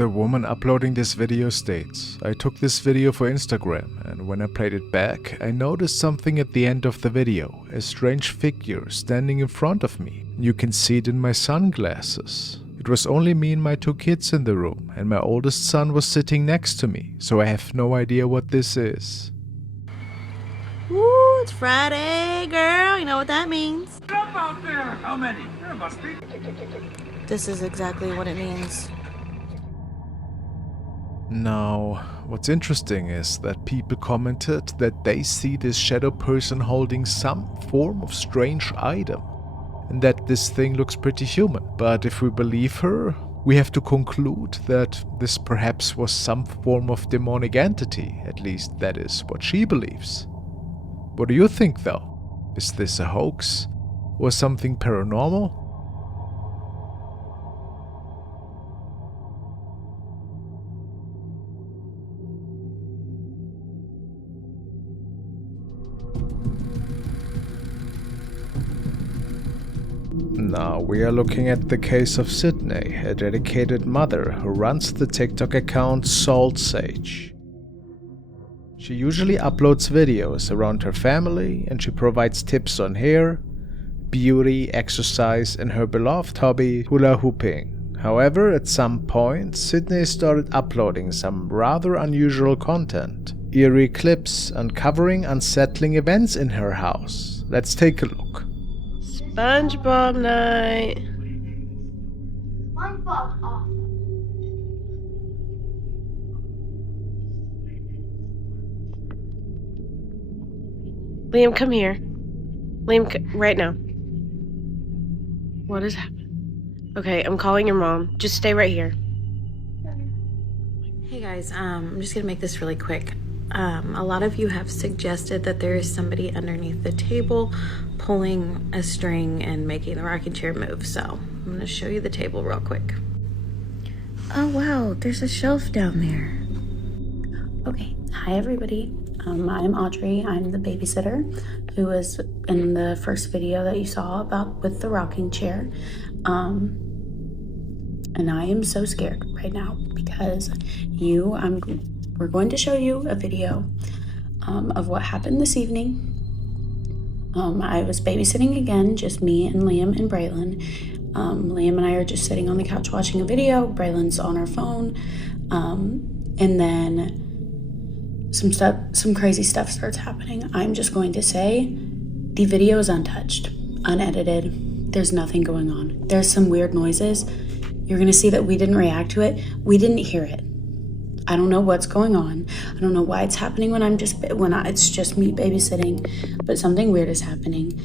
The woman uploading this video states, I took this video for Instagram and when I played it back, I noticed something at the end of the video, a strange figure standing in front of me. You can see it in my sunglasses. It was only me and my 2 kids in the room and my oldest son was sitting next to me, so I have no idea what this is. Woo, it's Friday, girl. You know what that means. Jump out there! How many? There must be. This is exactly what it means. Now, what's interesting is that people commented that they see this shadow person holding some form of strange item, and that this thing looks pretty human. But if we believe her, we have to conclude that this perhaps was some form of demonic entity, at least that is what she believes. What do you think though? Is this a hoax? Or something paranormal? Now we are looking at the case of Sydney, a dedicated mother who runs the TikTok account Salt Sage. She usually uploads videos around her family and she provides tips on hair, beauty, exercise and her beloved hobby, hula hooping. However, at some point, Sydney started uploading some rather unusual content, eerie clips uncovering unsettling events in her house. Let's take a look. SpongeBob night. SpongeBob off. Liam, come here. Liam, right now. What is happening? Okay, I'm calling your mom. Just stay right here. Hey guys, I'm just gonna make this really quick. A lot of you have suggested that there is somebody underneath the table pulling a string and making the rocking chair move, so I'm gonna show you the table real quick. Oh wow, there's a shelf down there. Okay, hi everybody. I'm Audrey. I'm the babysitter who was in the first video that you saw about with the rocking chair. And I am so scared right now because we're going to show you a video of what happened this evening. I was babysitting again, just me and Liam and Braylon. Liam and I are just sitting on the couch watching a video. Braylon's on our phone. And then some crazy stuff starts happening. I'm just going to say the video is untouched, unedited. There's nothing going on. There's some weird noises. You're gonna see that we didn't react to it. We didn't hear it. I don't know what's going on. I don't know why it's happening when it's just me babysitting, but something weird is happening.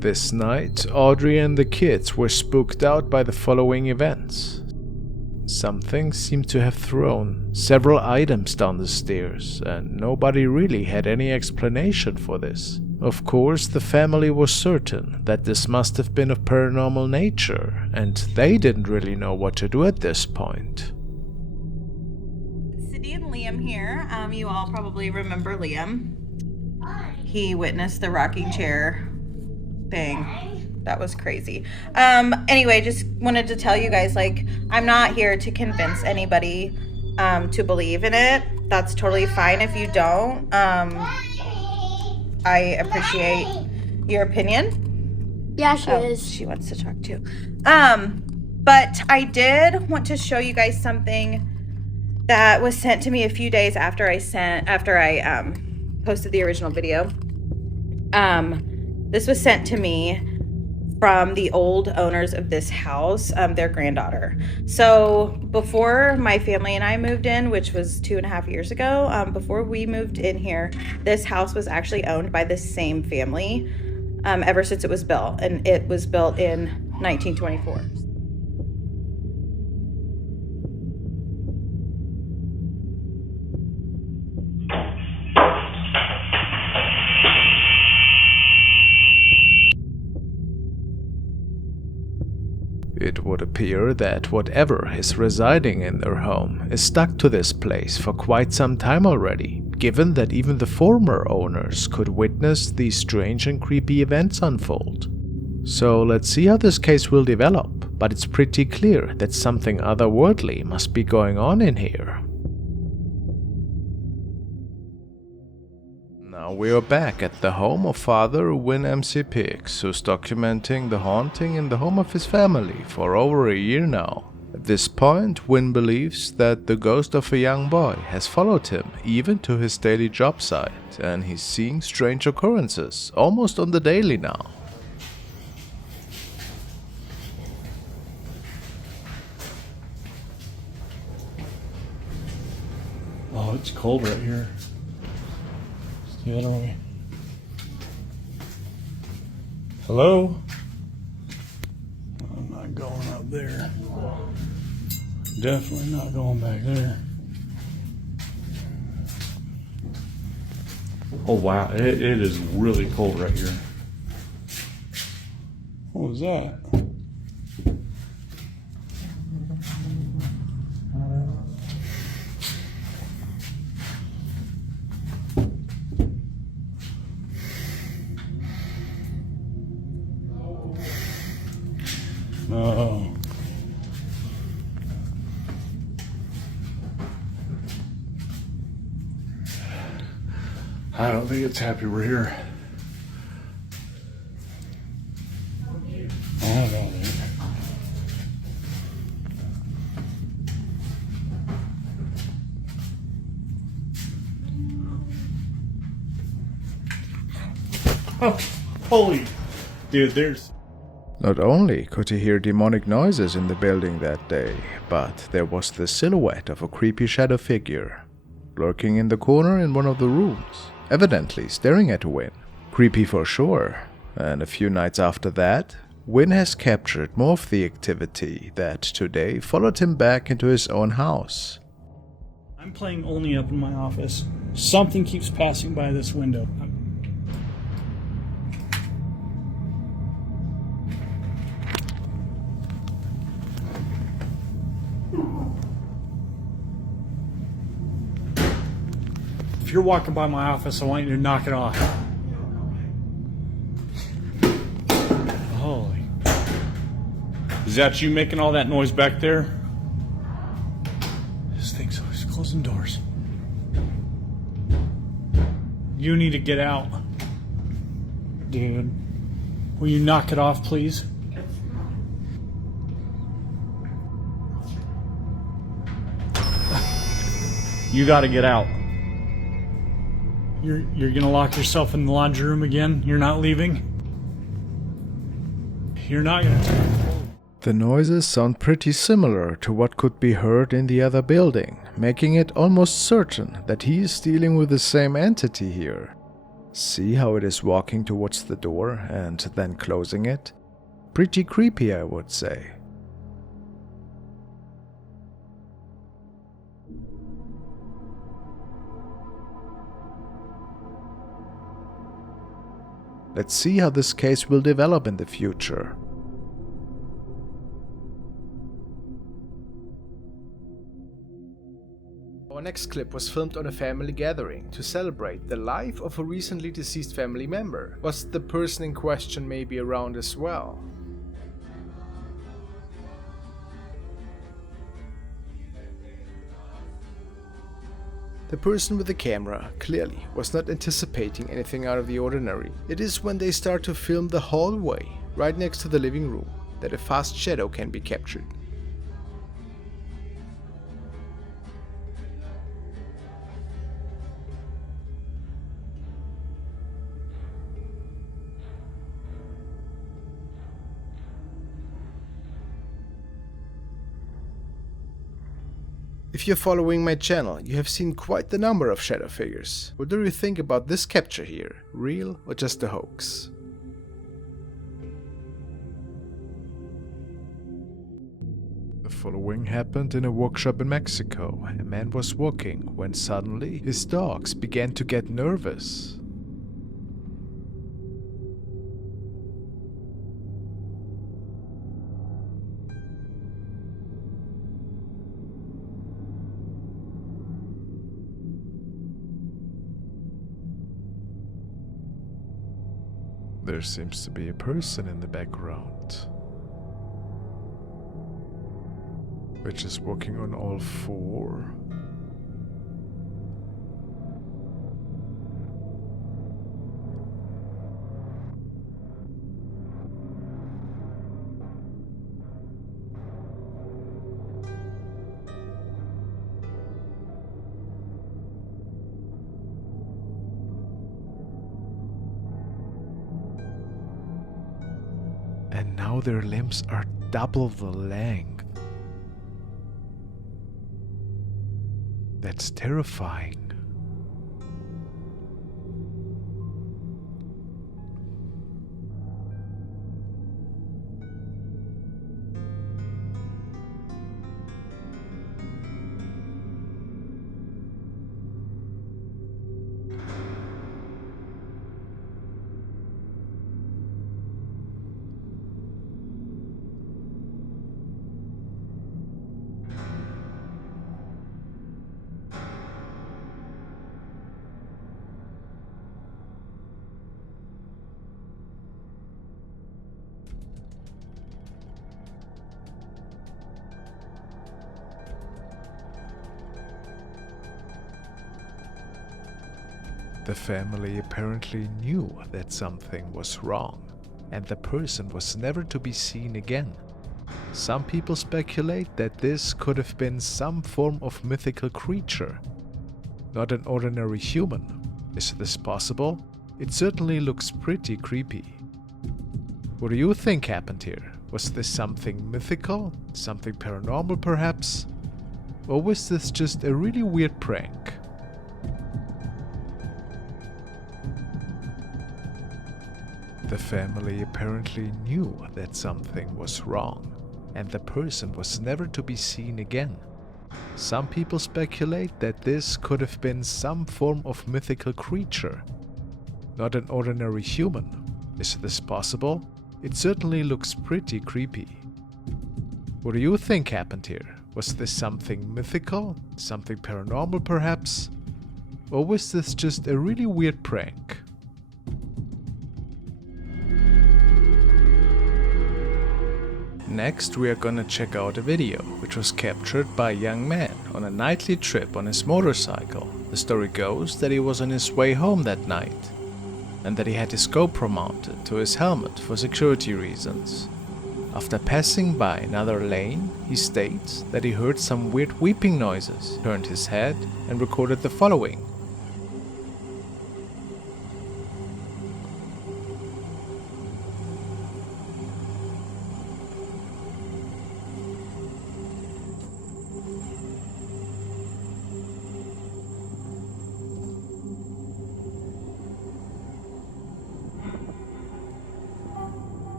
This night, Audrey and the kids were spooked out by the following events. Something seemed to have thrown several items down the stairs, and nobody really had any explanation for this. Of course, the family was certain that this must have been of paranormal nature, and they didn't really know what to do at this point. Cindy and Liam here. You all probably remember Liam. He witnessed the rocking chair thing. That was crazy. Anyway, just wanted to tell you guys, like, I'm not here to convince anybody to believe in it. That's totally fine if you don't. I appreciate your opinion. Yeah, she is. She wants to talk too. But I did want to show you guys something that was sent to me a few days after I posted the original video. This was sent to me from the old owners of this house, their granddaughter. So before my family and I moved in, which was 2.5 years ago, before we moved in here, this house was actually owned by the same family ever since it was built, and it was built in 1924. It would appear that whatever is residing in their home is stuck to this place for quite some time already, given that even the former owners could witness these strange and creepy events unfold. So let's see how this case will develop, but it's pretty clear that something otherworldly must be going on in here. Now we are back at the home of Father Win MC Pix, who's documenting the haunting in the home of his family for over a year now. At this point, Win believes that the ghost of a young boy has followed him even to his daily job site, and he's seeing strange occurrences almost on the daily now. Oh, it's cold right here. The other way. Hello? I'm not going up there. Definitely not going back there. Oh wow, it is really cold right here. What was that? No. I don't think it's happy we're here. I don't know, dude. Oh, holy. Dude, there's... Not only could he hear demonic noises in the building that day, but there was the silhouette of a creepy shadow figure, lurking in the corner in one of the rooms, evidently staring at Win. Creepy for sure, and a few nights after that, Win has captured more of the activity that today followed him back into his own house. I'm playing only up in my office. Something keeps passing by this window. If you're walking by my office, I want you to knock it off. Holy. Is that you making all that noise back there? This thing's always closing doors. You need to get out. Dude. Will you knock it off, please? You gotta get out. You're gonna lock yourself in the laundry room again? You're not leaving? You're not gonna... The noises sound pretty similar to what could be heard in the other building, making it almost certain that he is dealing with the same entity here. See how it is walking towards the door and then closing it? Pretty creepy, I would say. Let's see how this case will develop in the future. Our next clip was filmed on a family gathering to celebrate the life of a recently deceased family member. Was the person in question maybe around as well? The person with the camera clearly was not anticipating anything out of the ordinary. It is when they start to film the hallway right next to the living room that a fast shadow can be captured. If you're following my channel, you have seen quite the number of shadow figures. What do you think about this capture here? Real or just a hoax? The following happened in a workshop in Mexico. A man was walking when suddenly his dogs began to get nervous. There seems to be a person in the background, which is walking on all four. And now their limbs are double the length. That's terrifying. The family apparently knew that something was wrong, and the person was never to be seen again. Some people speculate that this could have been some form of mythical creature, not an ordinary human. Is this possible? It certainly looks pretty creepy. What do you think happened here? Was this something mythical? Something paranormal perhaps? Or was this just a really weird prank? The family apparently knew that something was wrong, and the person was never to be seen again. Some people speculate that this could have been some form of mythical creature, not an ordinary human. Is this possible? It certainly looks pretty creepy. What do you think happened here? Was this something mythical? Something paranormal perhaps? Or was this just a really weird prank? Next, we are gonna check out a video which was captured by a young man on a nightly trip on his motorcycle. The story goes that he was on his way home that night and that he had his GoPro mounted to his helmet for security reasons. After passing by another lane, he states that he heard some weird weeping noises, turned his head and recorded the following.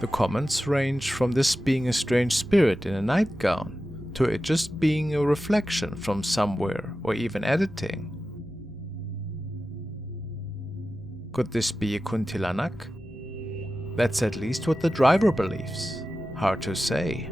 The comments range from this being a strange spirit in a nightgown to it just being a reflection from somewhere or even editing. Could this be a kuntilanak? That's at least what the driver believes. Hard to say.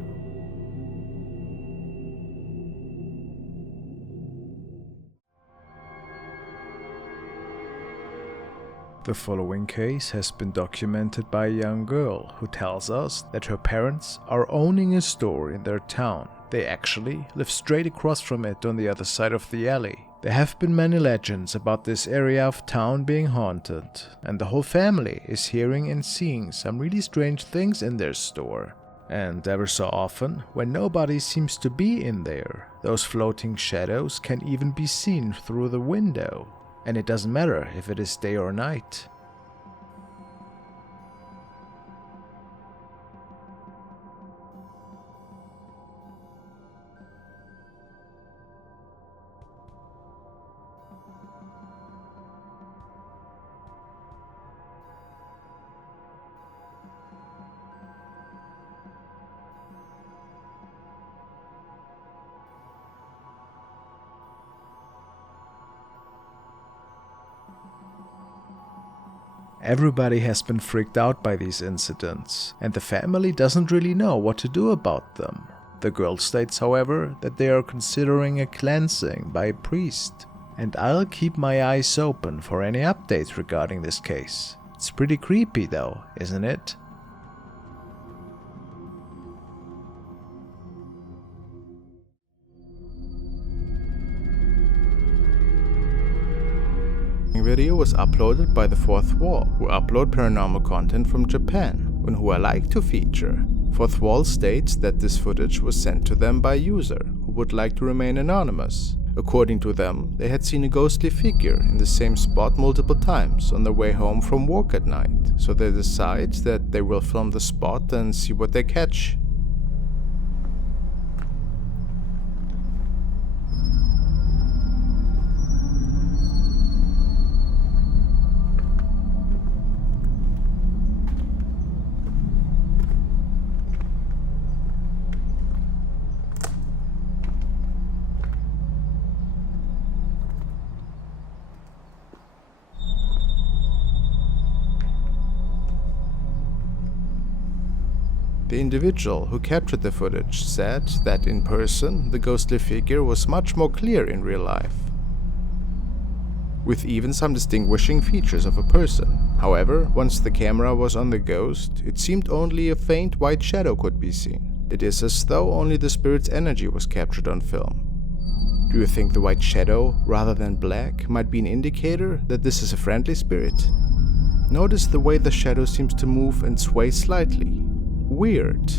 The following case has been documented by a young girl who tells us that her parents are owning a store in their town. They actually live straight across from it on the other side of the alley. There have been many legends about this area of town being haunted, and the whole family is hearing and seeing some really strange things in their store. And ever so often, when nobody seems to be in there, those floating shadows can even be seen through the window. And it doesn't matter if it is day or night. Everybody has been freaked out by these incidents, and the family doesn't really know what to do about them. The girl states, however, that they are considering a cleansing by a priest, and I'll keep my eyes open for any updates regarding this case. It's pretty creepy though, isn't it? Video was uploaded by the Fourth Wall, who upload paranormal content from Japan and who I like to feature. Fourth Wall states that this footage was sent to them by a user who would like to remain anonymous. According to them, they had seen a ghostly figure in the same spot multiple times on their way home from work at night, so they decide that they will film the spot and see what they catch. The individual who captured the footage said that in person the ghostly figure was much more clear in real life, with even some distinguishing features of a person. However, once the camera was on the ghost, it seemed only a faint white shadow could be seen. It is as though only the spirit's energy was captured on film. Do you think the white shadow, rather than black, might be an indicator that this is a friendly spirit? Notice the way the shadow seems to move and sway slightly. Weird.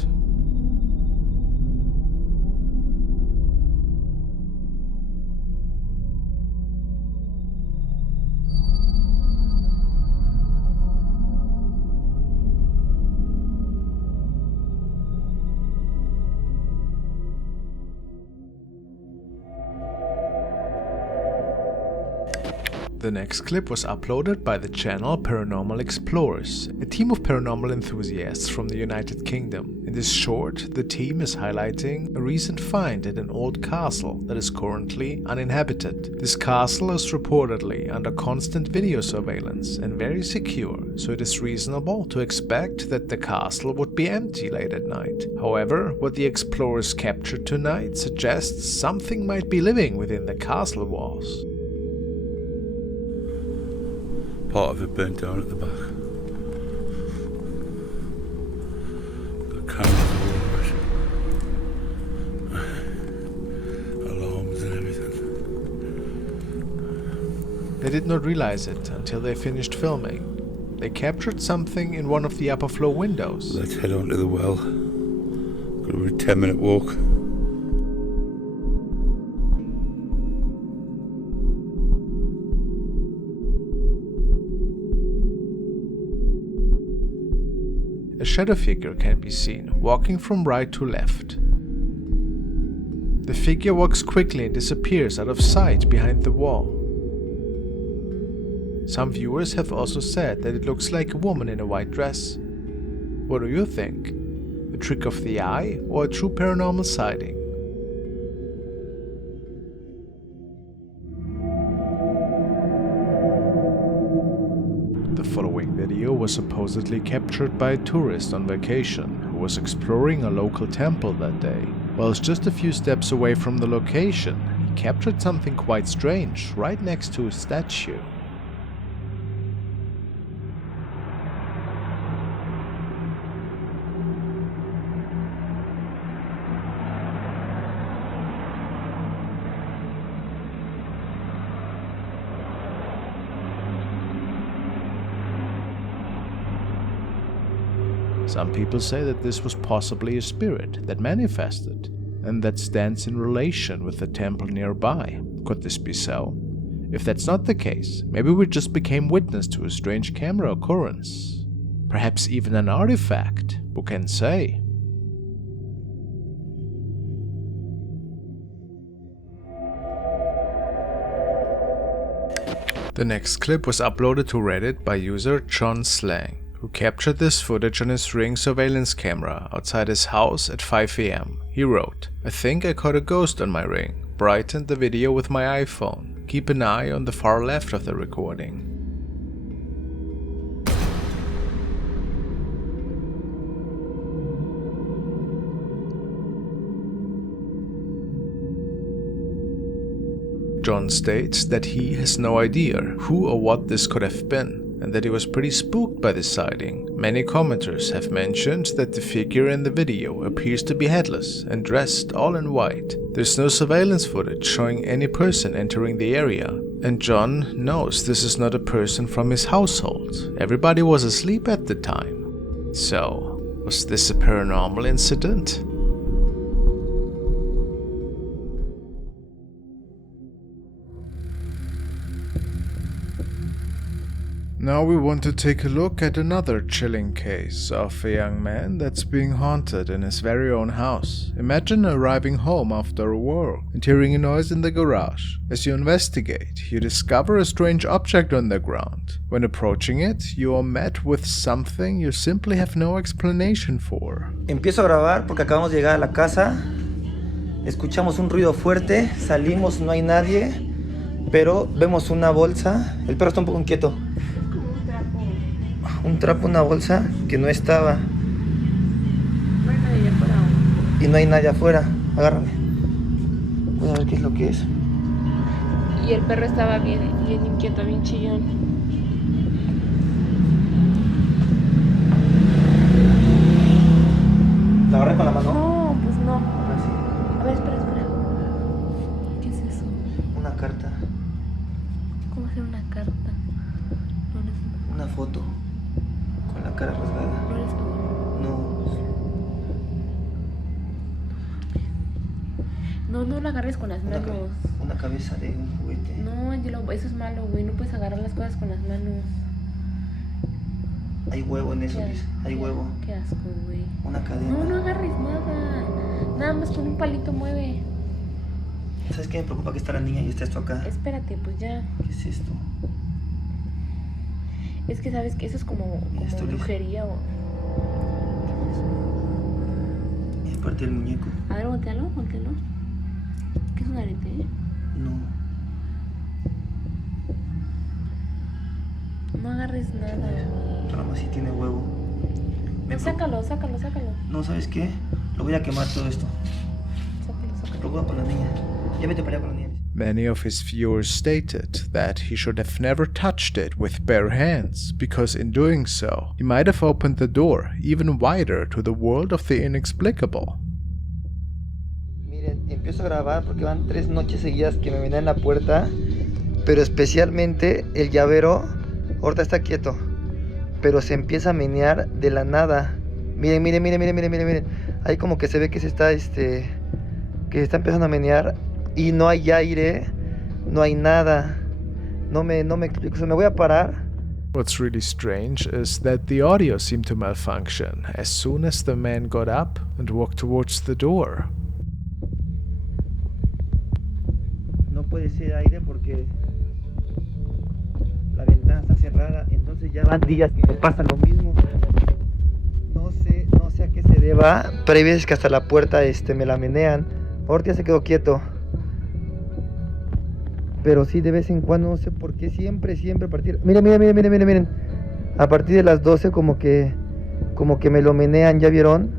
The next clip was uploaded by the channel Paranormal Explorers, a team of paranormal enthusiasts from the United Kingdom. In this short, the team is highlighting a recent find at an old castle that is currently uninhabited. This castle is reportedly under constant video surveillance and very secure, so it is reasonable to expect that the castle would be empty late at night. However, what the explorers captured tonight suggests something might be living within the castle walls. Part of it burnt down at the back. The cameras all right. Alarms and everything. They did not realize it until they finished filming. They captured something in one of the upper floor windows. Let's head on to the well. Got a 10-minute walk. A shadow figure can be seen, walking from right to left. The figure walks quickly and disappears out of sight behind the wall. Some viewers have also said that it looks like a woman in a white dress. What do you think? A trick of the eye or a true paranormal sighting? The following video was supposedly captured by a tourist on vacation who was exploring a local temple that day. Whilst just a few steps away from the location, he captured something quite strange right next to a statue. Some people say that this was possibly a spirit that manifested, and that stands in relation with the temple nearby. Could this be so? If that's not the case, maybe we just became witness to a strange camera occurrence. Perhaps even an artifact, who can say? The next clip was uploaded to Reddit by user John Slang, who captured this footage on his Ring surveillance camera outside his house at 5 AM. He wrote, "I think I caught a ghost on my Ring. Brightened the video with my iPhone. Keep an eye on the far left of the recording." John states that he has no idea who or what this could have been, and that he was pretty spooked by the sighting. Many commenters have mentioned that the figure in the video appears to be headless and dressed all in white. There's no surveillance footage showing any person entering the area, and John knows this is not a person from his household. Everybody was asleep at the time. So, was this a paranormal incident? Now we want to take a look at another chilling case of a young man that's being haunted in his very own house. Imagine arriving home after a work and hearing a noise in the garage. As you investigate, you discover a strange object on the ground. When approaching it, you are met with something you simply have no explanation for. Empiezo a grabar porque acabamos de llegar a la casa. Escuchamos un ruido fuerte, salimos, no hay nadie, pero vemos una bolsa. El perro está un poco inquieto. Un trapo, una bolsa que no estaba. No hay nadie afuera. Y no hay nadie afuera. Agárrame. Voy a ver qué es lo que es. Y el perro estaba bien inquieto, bien chillón. ¿La agarré con la mano? No, pues no. Ahora sí. A ver, espera. ¿Qué es eso? Una carta. ¿Cómo hacer una carta? Una foto. Con la cara rasgada. ¿No eres tú? No. No la agarres con las manos. Una cabeza de un juguete. No, Angelo, eso es malo, güey. No puedes agarrar las cosas con las manos. Hay huevo en eso, Liz. Hay huevo. Qué asco, güey. Una cadena. No agarres nada. Nada más con un palito mueve. ¿Sabes qué me preocupa? Que está la niña y está esto acá. Espérate, pues ya. ¿Qué es esto? Es que sabes que eso es como brujería o... Es parte del muñeco. A ver, voltealo. ¿Qué es un arete? No. No agarres nada. Pero nada más sí tiene huevo. Sácalo. No, ¿sabes qué? Lo voy a quemar todo esto. Sácalo. Preocupa por la niña. Ya vete para allá con la niña. Many of his viewers stated that he should have never touched it with bare hands, because in doing so, he might have opened the door even wider to the world of the inexplicable. Miren, empiezo a grabar porque van 3 noches seguidas que me venían en la puerta, pero especialmente el llavero, ahorita está quieto, pero se empieza a menear de la nada. Miren. Ahí como que se ve que se está, que se está empezando a menear. Y no hay aire, no hay nada. No me explico, me voy a parar. What's really strange is that the audio seemed to malfunction as soon as the man got up and walked towards the door. No puede ser aire porque la ventana está cerrada, entonces ya van días que me pasa lo mismo. No sé a qué se deba, pero hay veces que hasta la puerta me la menean. Ahorita ya se quedó quieto. Pero sí, de vez en cuando, no sé por qué, siempre a partir... Miren. A partir de las 12 como que me lo menean, ¿ya vieron?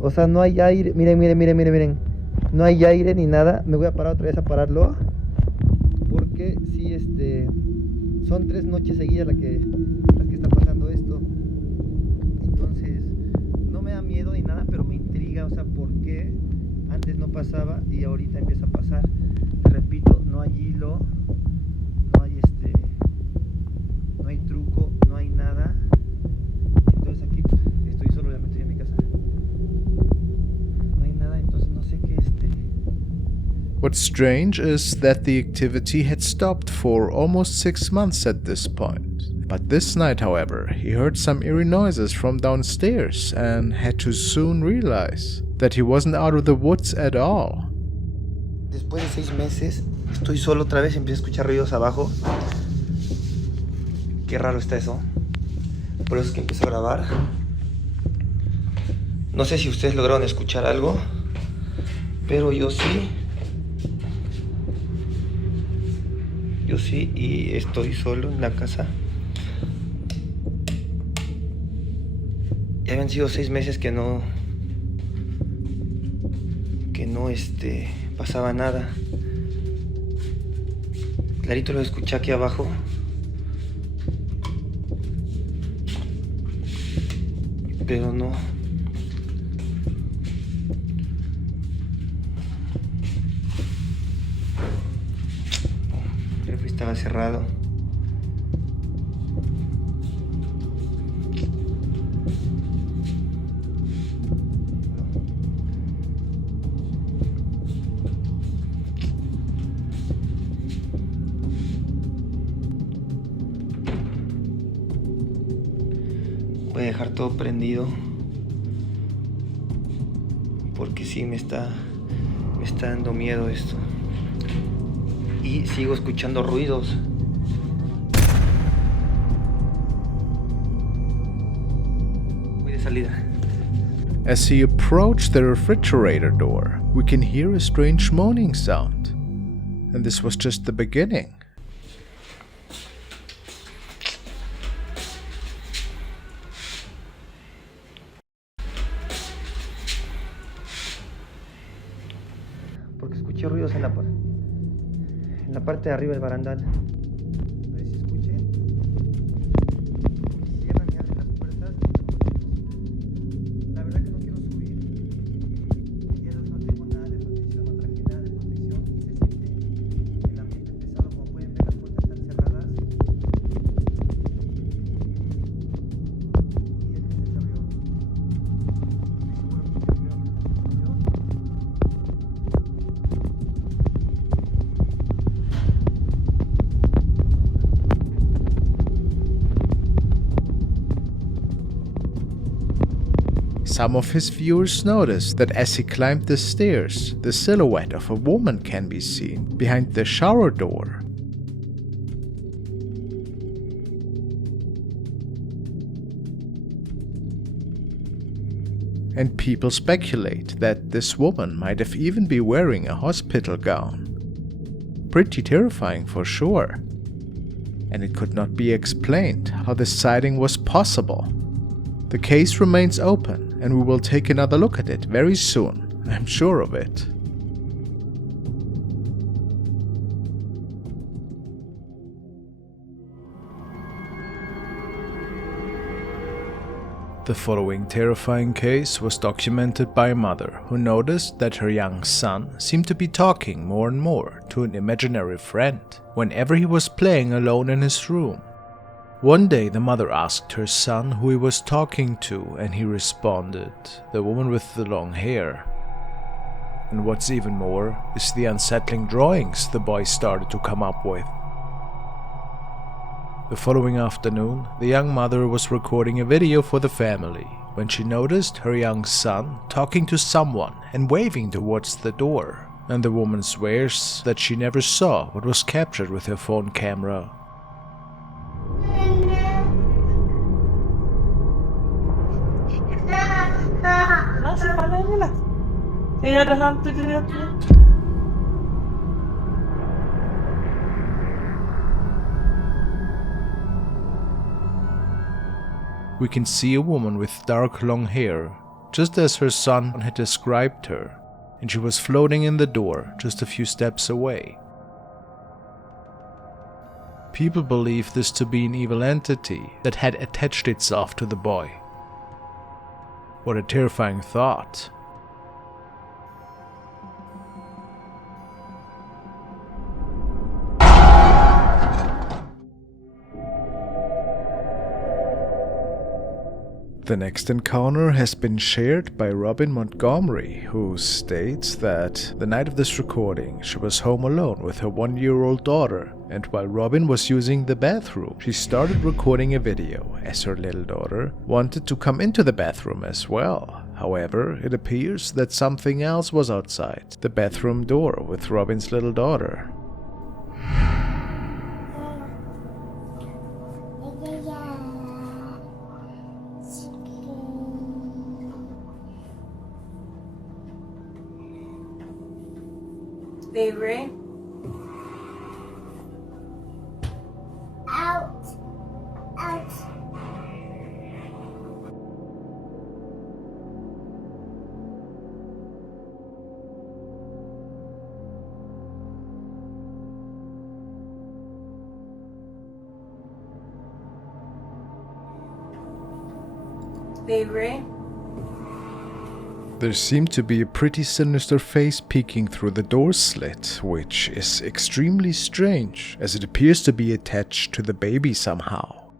O sea, no hay aire. Miren. No hay aire ni nada. Me voy a parar otra vez a pararlo. Porque sí, son 3 noches seguidas las que está pasando esto. Entonces, no me da miedo ni nada, pero me intriga, o sea, ¿por qué antes no pasaba y ahorita empieza a pasar? Repito, no hay hilo, no hay no hay truco, no hay nada. Entonces aquí estoy solo, obviamente, en mi casa. No hay nada, entonces no sé qué What's strange is that the activity had stopped for almost 6 months at this point. But this night, however, he heard some eerie noises from downstairs and had to soon realize that he wasn't out of the woods at all. Después de 6 meses, estoy solo otra vez y empiezo a escuchar ruidos abajo. Qué raro está eso. Por eso es que empiezo a grabar. No sé si ustedes lograron escuchar algo, pero yo sí. Y estoy solo en la casa. Ya habían sido 6 meses que no pasaba nada. Clarito lo escuché aquí abajo. Pero no. Creo que estaba cerrado. Voy a dejar todo prendido porque sí me está dando miedo esto. Y sigo escuchando ruidos. Voy de salida. As he approached the refrigerator door, we can hear a strange moaning sound. And this was just the beginning. Porque escuché ruidos en la parte de arriba del barandal. A ver si escuché. Cierran y abren las puertas. La verdad que no quiero subir. Ya no tengo nada de protección, no traje nada de protección. Y se siente el ambiente pesado. Como pueden ver, las puertas están cerradas. Y el que se abrió. Estoy seguro que se abrió. Some of his viewers noticed that as he climbed the stairs, the silhouette of a woman can be seen behind the shower door. And people speculate that this woman might have even been wearing a hospital gown. Pretty terrifying for sure. And it could not be explained how this sighting was possible. The case remains open, and we will take another look at it very soon, I'm sure of it. The following terrifying case was documented by a mother who noticed that her young son seemed to be talking more and more to an imaginary friend whenever he was playing alone in his room. One day the mother asked her son who he was talking to, and he responded, "The woman with the long hair." And what's even more is the unsettling drawings the boy started to come up with. The following afternoon, the young mother was recording a video for the family when she noticed her young son talking to someone and waving towards the door, and the woman swears that she never saw what was captured with her phone camera. We can see a woman with dark long hair, just as her son had described her, and she was floating in the door just a few steps away. People believe this to be an evil entity that had attached itself to the boy. What a terrifying thought. The next encounter has been shared by Robin Montgomery, who states that the night of this recording, she was home alone with her 1-year-old daughter, and while Robin was using the bathroom, she started recording a video as her little daughter wanted to come into the bathroom as well. However, it appears that something else was outside the bathroom door with Robin's little daughter. Avery? Out. Out. Avery? There seemed to be a pretty sinister face peeking through the door slit, which is extremely strange, as it appears to be attached to the baby somehow.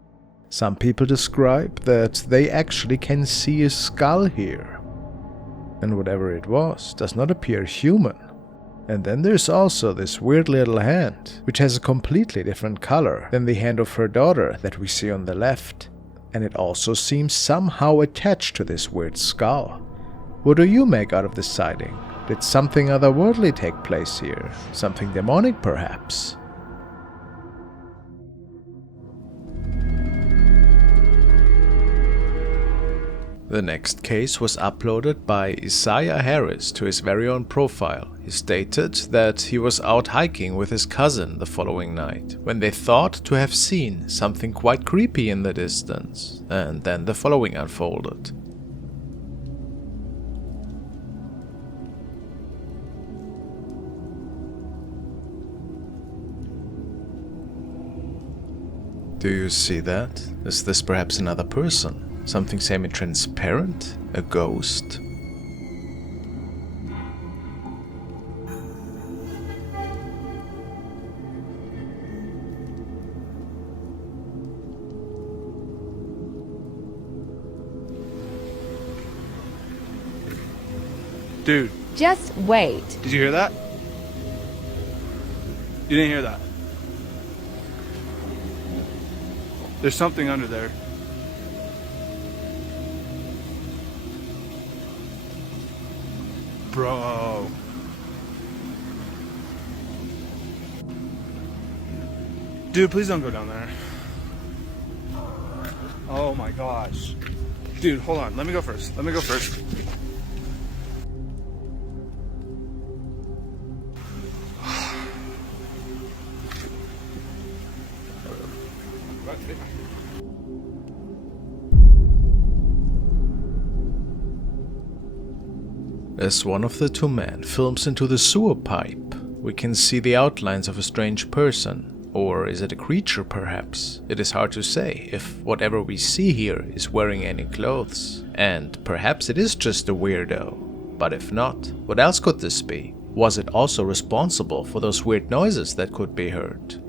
Some people describe that they actually can see a skull here, and whatever it was does not appear human. And then there's also this weird little hand, which has a completely different color than the hand of her daughter that we see on the left, and it also seems somehow attached to this weird skull. What do you make out of this sighting? Did something otherworldly take place here? Something demonic, perhaps? The next case was uploaded by Isaiah Harris to his very own profile. He stated that he was out hiking with his cousin the following night, when they thought to have seen something quite creepy in the distance, and then the following unfolded. Do you see that? Is this perhaps another person? Something semi-transparent? A ghost? Dude, Just wait. did you hear that? You didn't hear that. There's something under there. Bro. Dude, please don't go down there. Oh my gosh. Dude, hold on. Let me go first. As one of the two men films into the sewer pipe, we can see the outlines of a strange person. Or is it a creature, perhaps? It is hard to say if whatever we see here is wearing any clothes. And perhaps it is just a weirdo. But if not, what else could this be? Was it also responsible for those weird noises that could be heard?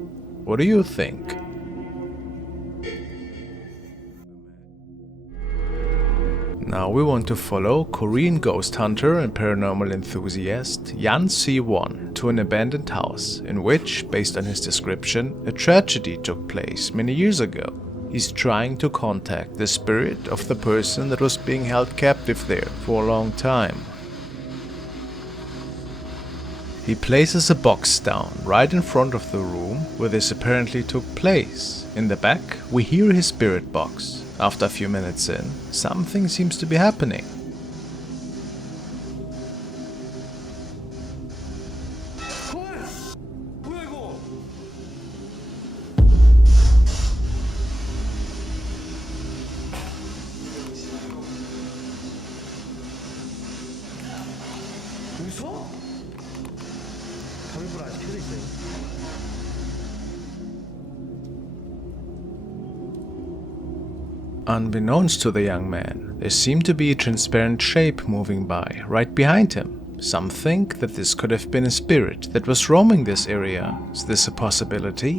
What do you think? Now we want to follow Korean ghost hunter and paranormal enthusiast Yan C1 to an abandoned house in which, based on his description, a tragedy took place many years ago. He's trying to contact the spirit of the person that was being held captive there for a long time. He places a box down right in front of the room where this apparently took place. In the back, we hear his spirit box. After a few minutes in, something seems to be happening. Unbeknownst to the young man, there seemed to be a transparent shape moving by, right behind him. Some think that this could have been a spirit that was roaming this area. Is this a possibility?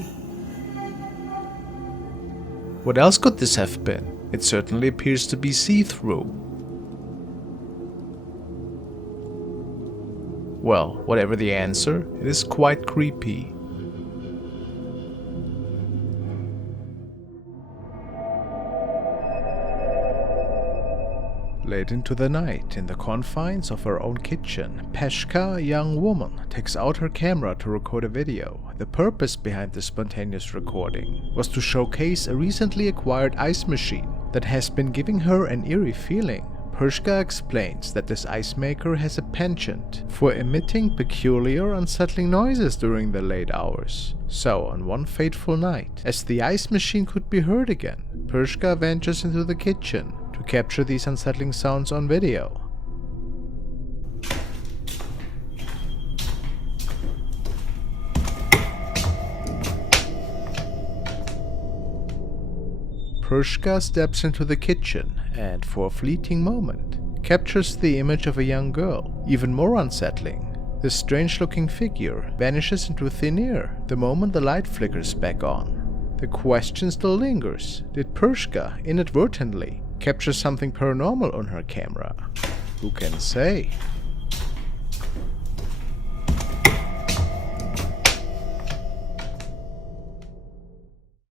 What else could this have been? It certainly appears to be see-through. Well, whatever the answer, it is quite creepy. Late into the night, in the confines of her own kitchen, Peshka, a young woman, takes out her camera to record a video. The purpose behind this spontaneous recording was to showcase a recently acquired ice machine that has been giving her an eerie feeling. Peshka explains that this ice maker has a penchant for emitting peculiar, unsettling noises during the late hours. So, on one fateful night, as the ice machine could be heard again, Peshka ventures into the kitchen to capture these unsettling sounds on video. Peshka steps into the kitchen and for a fleeting moment captures the image of a young girl. Even more unsettling, this strange-looking figure vanishes into thin air the moment the light flickers back on. The question still lingers: did Pershka inadvertently capture something paranormal on her camera? Who can say?